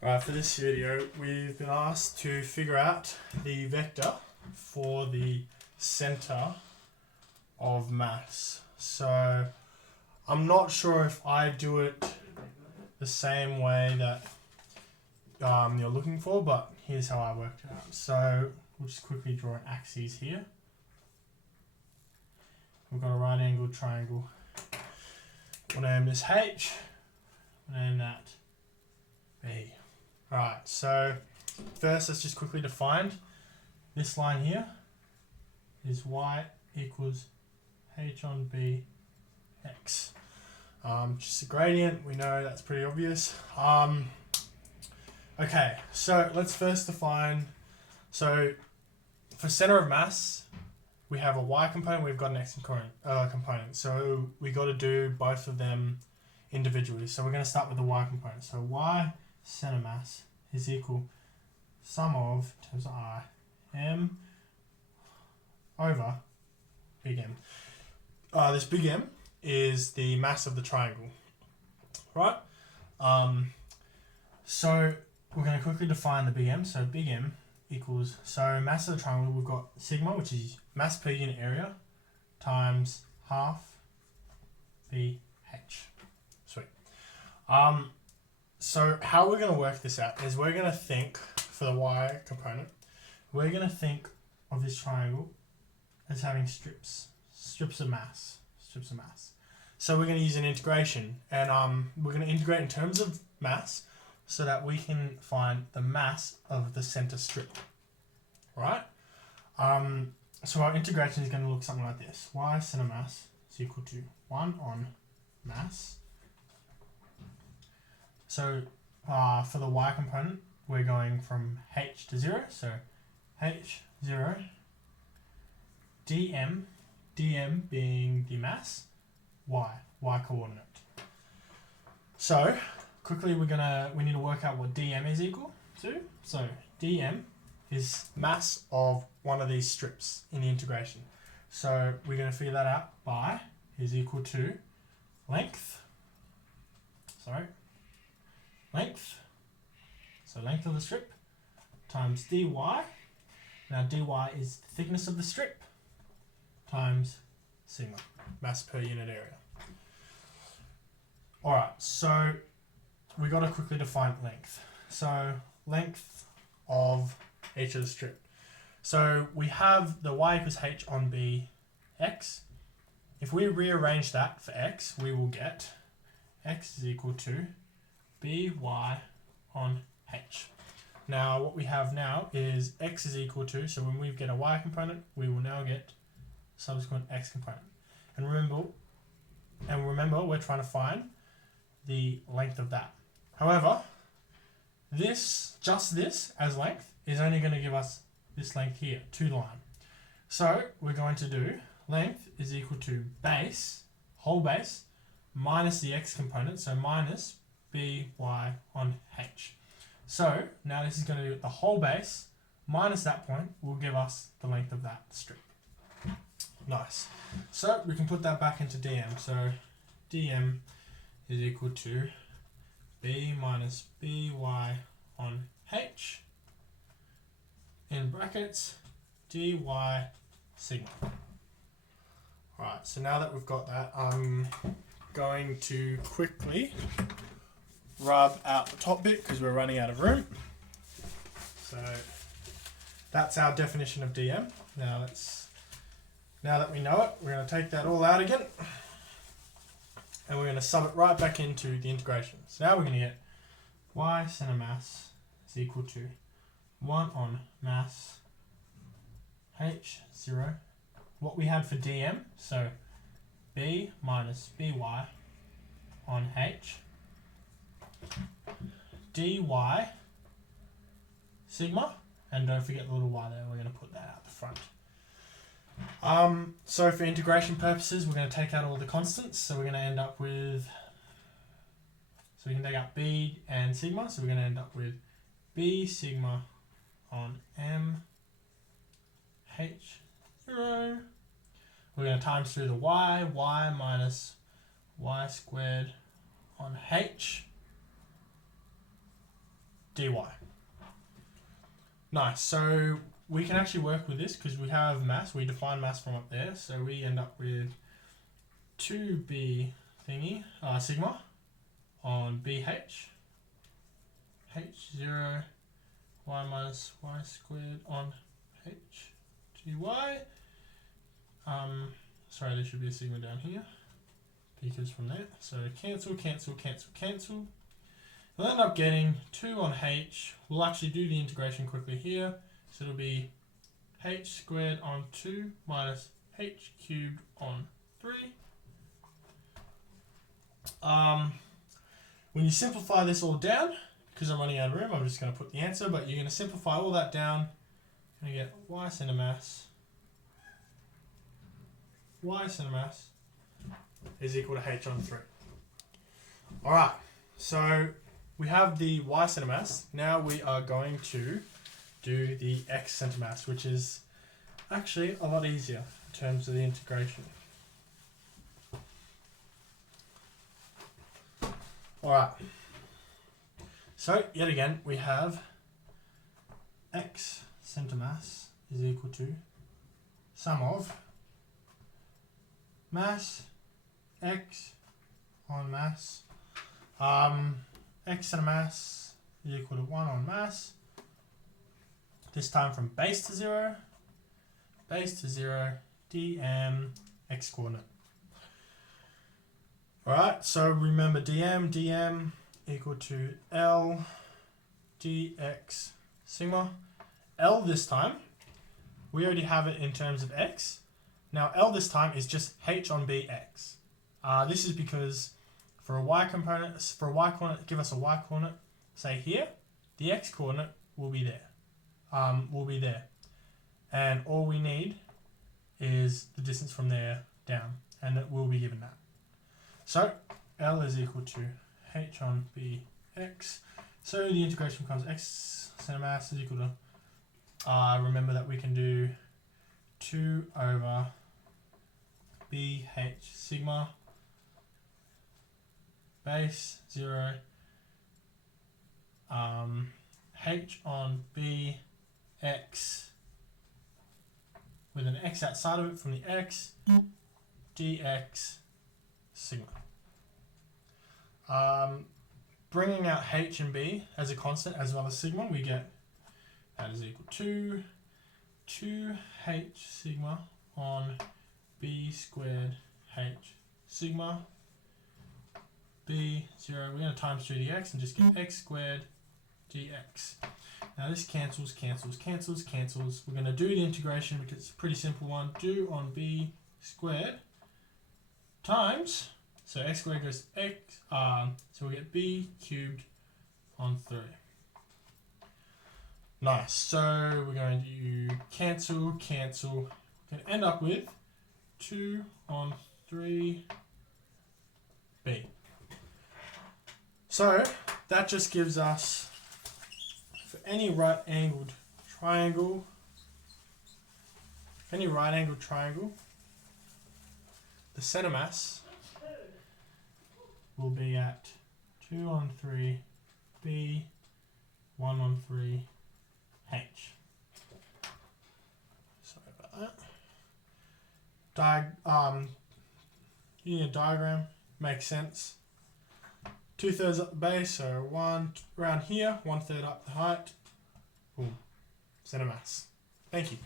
Alright, for this video, we've been asked to figure out the vector for the center of mass. So, I'm not sure if I do it the same way that you're looking for, but here's how I worked it out. So, we'll just quickly draw an axis here. We've got a right angled triangle. We'll name this H, we'll name that B. Alright, so first let's just quickly define this line here is y equals h on b x. Just a gradient, we know that's pretty obvious. Okay, so let's first define, so for center of mass, we have a y component, we've got an x component. So we got to do both of them individually. So we're going to start with the y component. So y center mass is equal sum of, in terms of I, m over big M. This big M is the mass of the triangle, right? So we're going to quickly define the big M. So big M equals, so mass of the triangle, we've got sigma, which is mass per unit area, times half BH. Sweet. So how we're going to work this out is we're going to think, for the y component, we're going to think of this triangle as having strips of mass. So we're going to use an integration, and we're going to integrate in terms of mass so that we can find the mass of the center strip, right? So our integration is going to look something like this. Y center mass is equal to 1 on mass. So for the y component, we're going from h to 0. So h0 dm being the mass, y coordinate. So quickly we need to work out what dm is equal to. So dm is mass of one of these strips in the integration. So we're going to figure that out by is equal to length, so length of the strip times dy. Now dy is the thickness of the strip times sigma, mass per unit area. Alright, so we got to quickly define length. So length of each of the strip. So we have the y equals h on b x. If we rearrange that for x, we will get x is equal to by on h. Now what we have now is x is equal to, so when we get a y component, we will now get subsequent x component. And remember we're trying to find the length of that. However, just this as length is only going to give us this length here, to the line. So we're going to do length is equal to base, whole base, minus the x component, so minus by on h. So now this is going to be the whole base minus that point will give us the length of that strip. Nice. So we can put that back into dm. So dm is equal to b minus by on h in brackets dy sigma. Alright, so now that we've got that, I'm going to quickly rub out the top bit because we're running out of room. So that's our definition of dm. Now that we know it, we're going to take that all out again and we're going to sub it right back into the integration. So now we're going to get y center mass is equal to 1 on mass h0, what we had for dm, so b minus by on h, dy sigma, and don't forget the little y there, we're going to put that out the front. So for integration purposes, we're going to take out all the constants, so we're going to end up with, so we can take out b and sigma, so we're going to end up with b sigma on m h0. We're going to times through the y minus y squared on h dy. Nice. So we can actually work with this because we have mass. We define mass from up there. So we end up with 2b thingy, sigma on BH. H0 y minus y squared on H dy. Sorry, there should be a sigma down here because from there. So cancel, cancel, cancel, cancel. We'll end up getting 2 on H. We'll actually do the integration quickly here. So it'll be H squared on 2 minus H cubed on 3. When you simplify this all down, because I'm running out of room, I'm just going to put the answer, but you're going to simplify all that down. You're going to get y center mass is equal to H on 3. Alright, so we have the y center mass. Now we are going to do the x center mass, which is actually a lot easier in terms of the integration. Alright, so yet again we have x center mass is equal to sum of mass x on mass. X center mass is equal to 1 on mass. This time from base to 0, dm x coordinate. Alright, so remember dm equal to L dx sigma. L this time, we already have it in terms of x. Now L this time is just h on bx. This is because for a y component, for a y coordinate, give us a y coordinate, say here, the x coordinate will be there. And all we need is the distance from there down, and it will be given that. So L is equal to h on bx. So the integration becomes x center mass is equal to, remember that we can do 2 over bh sigma base 0 h on bx with an x outside of it from the x dx sigma. Bringing out h and b as a constant as well as sigma, we get that is equal to 2h sigma on b squared h sigma b 0. We're going to times through the x and just get x squared dx. Now this cancels, cancels, cancels, cancels. We're going to do the integration because it's a pretty simple one. Do on b squared times, so x squared goes to x, so we'll get b cubed on 3. Nice. So we're going to cancel, cancel. We're going to end up with 2 on 3b. So that just gives us, for any right-angled triangle, the center mass will be at 2 on 3 b, 1 on 3 h. Sorry about that. Using a diagram makes sense. 2/3 up the base, so 1 around here, 1/3 up the height. Boom. Center mass. Thank you.